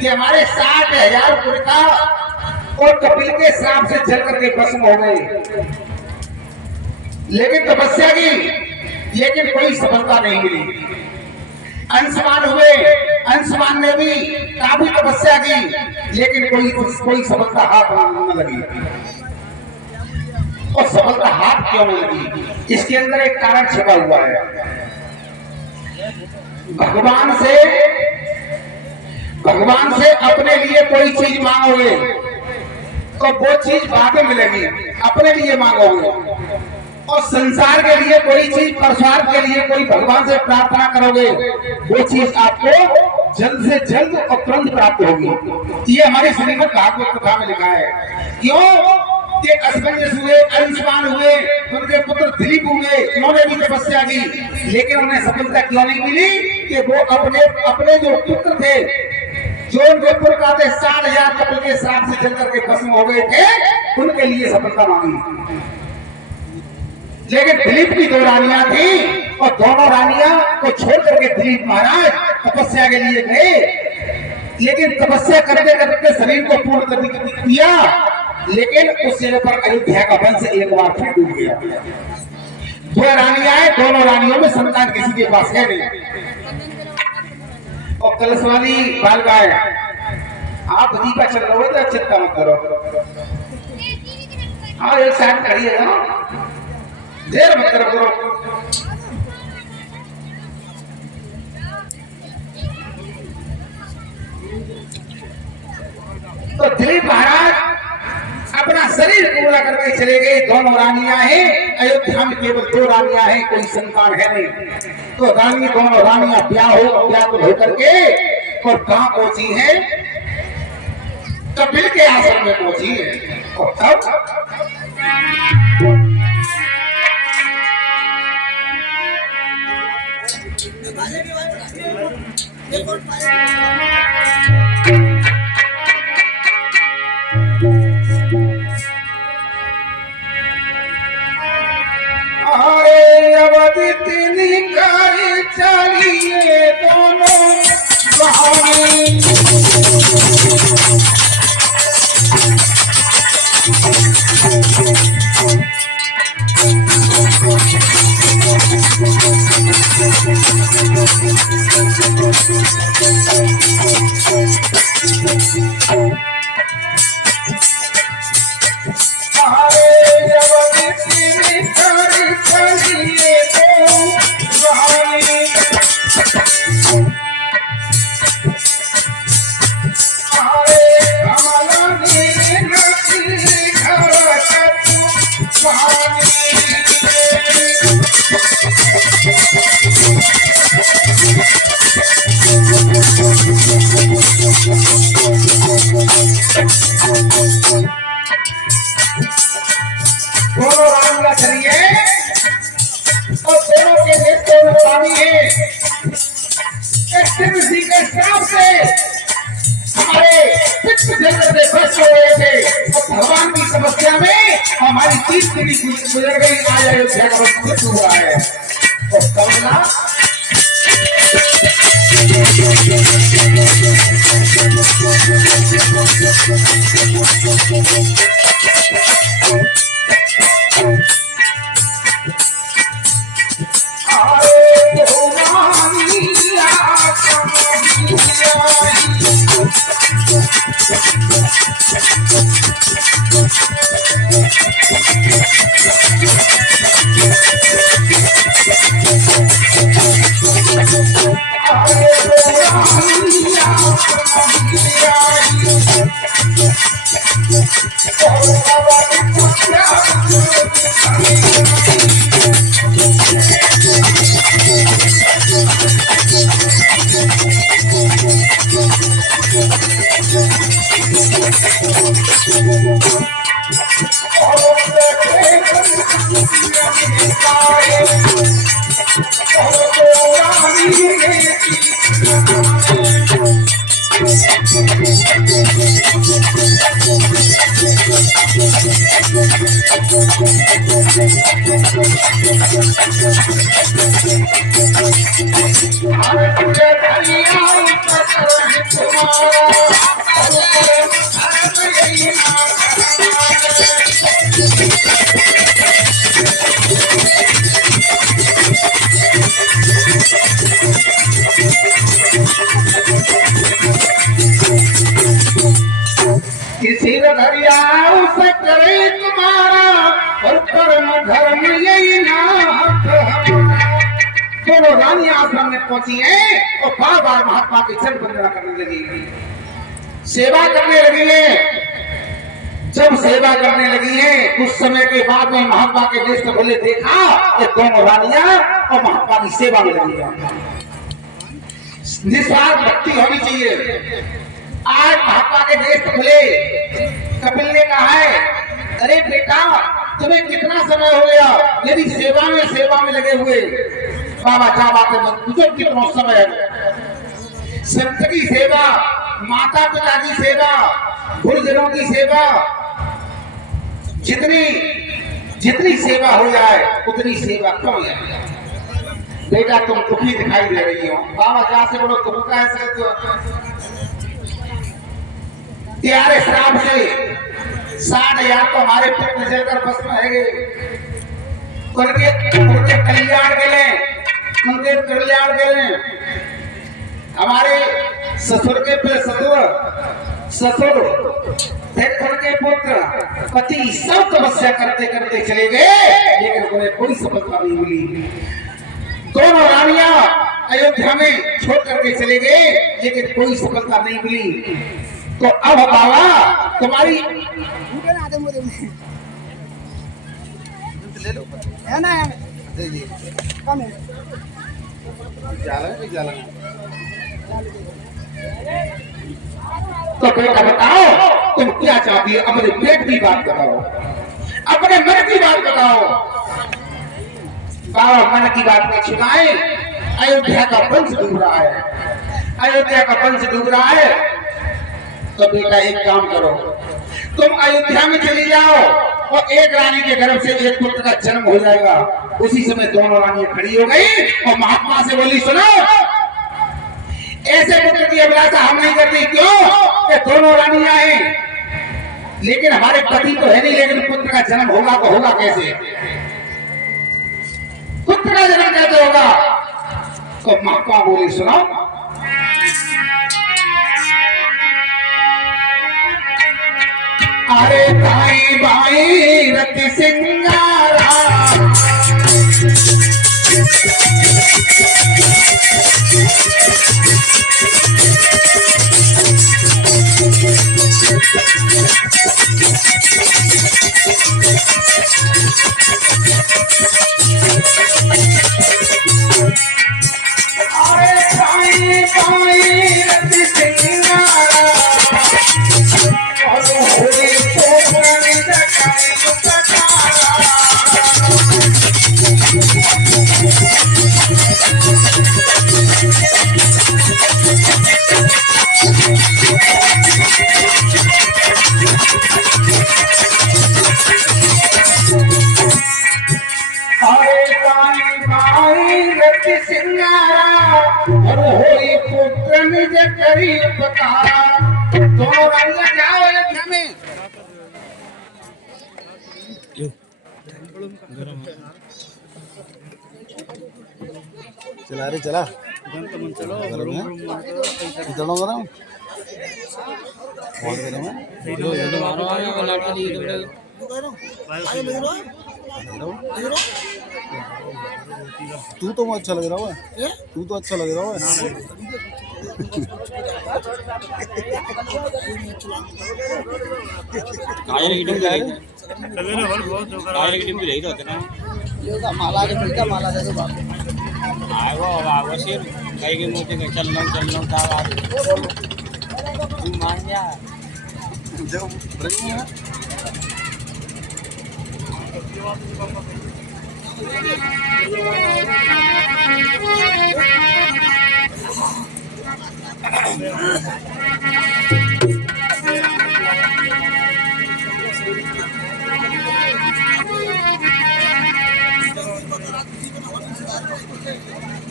कि हमारे 60,000 पुरखा और कपिल के श्राप से जल करके भस्म हो गए, लेकिन तपस्या की, लेकिन कोई सफलता नहीं मिली। अंशुमान हुए, अंशुमान ने भी काफी तपस्या की, लेकिन कोई सफलता हाथ न लगी। और सफलता हाथ क्यों नहीं लगी? इसके अंदर एक कारण छिपा हुआ है। भगवान से अपने लिए कोई चीज मांगोगे तो वो चीज बाद में मिलेगी, अपने लिए मांगोगे। और संसार के लिए कोई चीज, प्रसाद के लिए कोई भगवान से प्रार्थना करोगे, वो चीज आपको जल्द से जल्द और तुरंत प्राप्त होगी। ये हमारे श्रीमद् भागवत कथा में लिखा है। क्यों? कि असमंजस हुए, अंशुमान हुए, उनके पुत्र दिलीप हुए, उन्होंने भी तपस्या की, लेकिन उन्हें सफलता क्यों नहीं मिली? कि वो अपने जो पुत्र थे, जो उनके पुत्र थे, 60,000 कपिल के श्राप से जल करके भस्म हो गए थे, उनके लिए सफलता मांगी। लेकिन दिलीप की 2 रानियां थी और दोनों रानियां को छोड़ करके दिलीप महाराज तपस्या के लिए गए, लेकिन तपस्या करते करते शरीर को पूर्ण करने किया, लेकिन उस जगह पर अयोध्या का वंश एक बार फिर डूब गया। 2 रानियां हैं, दोनों रानियों में संतान किसी के पास है नहीं। और कलशवाली बाल गाय, आप दीपा चल रहे हो तो चिंता मत करो। हाँ, एक साइड खड़ी है ना, देर मत करो। तो दिलीप महाराज अपना शरीर पूरा करके चले गए। दोनों रानियां हैं, अयोध्या में केवल 2 रानियां हैं, कोई संतान है नहीं। तो दोनों रानियां व्याकुल होकर के और कहां पहुंची है? कपिल के आश्रम में पहुंची है। और तब अवधि निकाली चलिए दोनों भगवान की समस्या में हमारी 30 पीढ़ी गुजर गई, आज अयोध्या का वंश हुआ है। और कमला तुम्हारा दरियाओं से करे तुम्हारा और कर्म धर्म यही नाथ हमारा। दोनों रानियां आश्रम में पहुंची हैं और बार बार महात्मा की चरण वंदना करने लगी, सेवा करने लगी है। जब सेवा करने लगी है कुछ समय के बाद में महात्मा के नेत्र खुले, देखा कि दोनों रानियां और महात्मा की सेवा में लगी है। निस्वार्थ भक्ति होनी चाहिए। आज महात्मा के नेत्र खुले, कपिल ने कहा है अरे बेटा तुम्हें कितना समय हो गया यदि सेवा में लगे हुए। बाबा क्या बात है, तुझे कितना समय है। संत की सेवा, माता पिता की सेवा, गुरुजनों की सेवा, जितनी सेवा हो जाए उतनी सेवा कम है। बेटा तुम दुखी दिखाई दे रही हो। बाबा क्या से बोलो तुम का ऐसे तो त्यारे श्राप से 60,000 तो हमारे पुत्र जलकर बस में है। उनके कल्याण के लिए हमारे ससुर के ससुर के पुत्र पति सब तपस्या करते करते चले गए लेकिन उन्हें कोई सफलता नहीं मिली। दोनों रानियां अयोध्या में छोड़ करके चले गए लेकिन कोई सफलता नहीं मिली। तो अब बाबा तुम्हारी है ना तो बेटा बताओ तुम क्या चाहती है, अपने पेट की बात बताओ, अपने मन की बात बताओ। बाबा मन की बात में छिपाए, अयोध्या का वंश डूब रहा है, अयोध्या का वंश डूब रहा है। तो बेटा एक काम करो, तुम अयोध्या में चली जाओ और एक रानी के गर्भ से एक पुत्र का जन्म हो जाएगा। उसी समय दोनों रानियां खड़ी हो गई और महात्मा से बोली सुनो ऐसे पुत्र की अभिलाषा हम नहीं करती। क्यों कि दोनों रानियां हैं लेकिन हमारे पति तो है नहीं, लेकिन पुत्र का जन्म होगा तो होगा कैसे, पुत्र का जन्म कैसे होगा। तो महात्मा बोली सुनो अरे भाई भाई रति सिंगारा चला रे चला गरम है कितना गरम बहुत गरम है। तू तो अच्छा लग रहा है, तू तो अच्छा लग रहा है। माला के मिलता माला दे दो बाप आगो सिर कई के मुझे चल लो तू मान जा जो ब्रेक में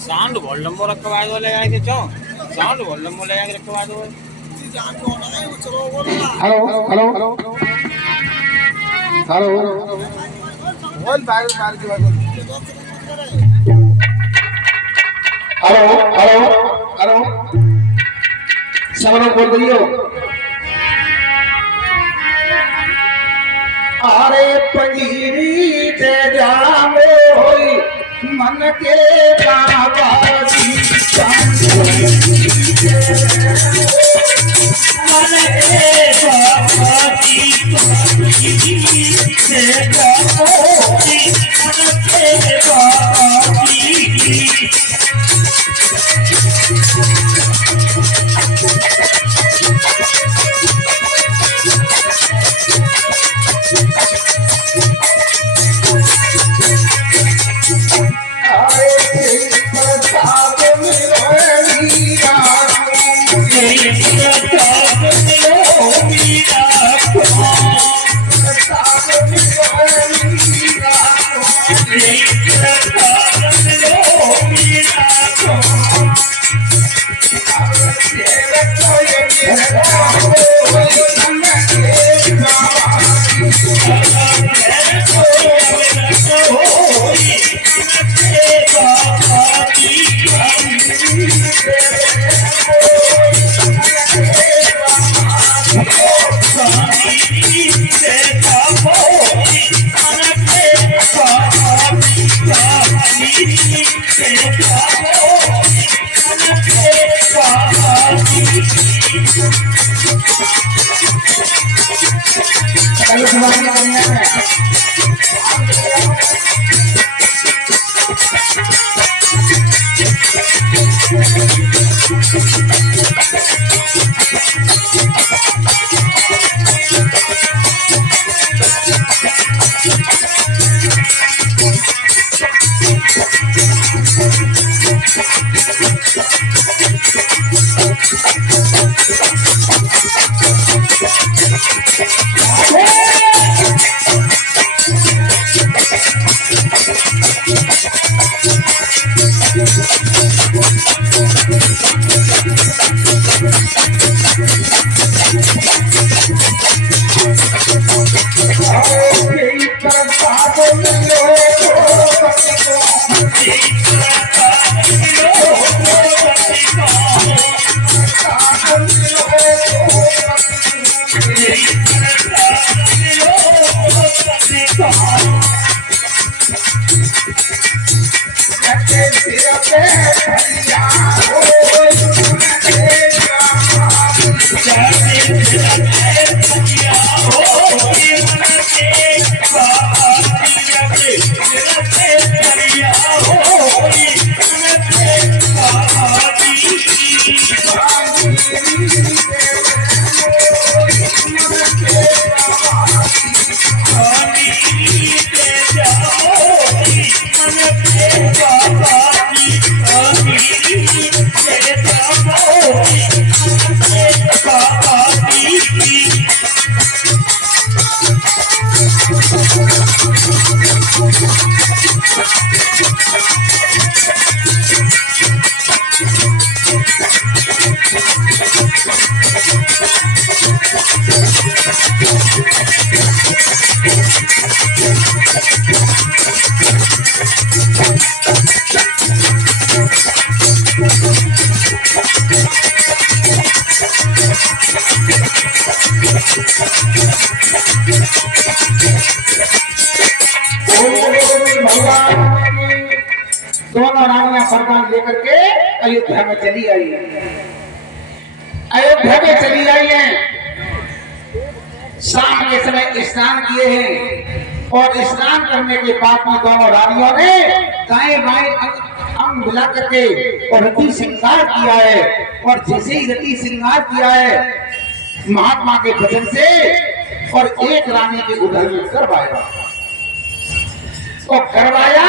साउंड बहुत लंबो रखवा दो ले आके चो साउंड बहुत लंबो ले आके रखवा दो। हेलो हेलो हेलो बोल बाहर की बात हेलो हेलो हेलो सब लोग बोल रही हो अरे पंजीरी ते जामोई मन के बाबाजी मन के बाबाजी से बाबाजी मन के बाबाजी दोनों रानियां फरमान लेकर के अयोध्या में चली आई है। अयोध्या में चली आई है, शाम के समय स्नान किए हैं और स्नान करने के बाद में दोनों रानियों ने दाएं बाएं अंग मिला करके और रति श्रृंगार किया है। और जैसे ही रति श्रृंगार किया है महात्मा के भजन से और एक रानी के उधर में करवाया और करवाया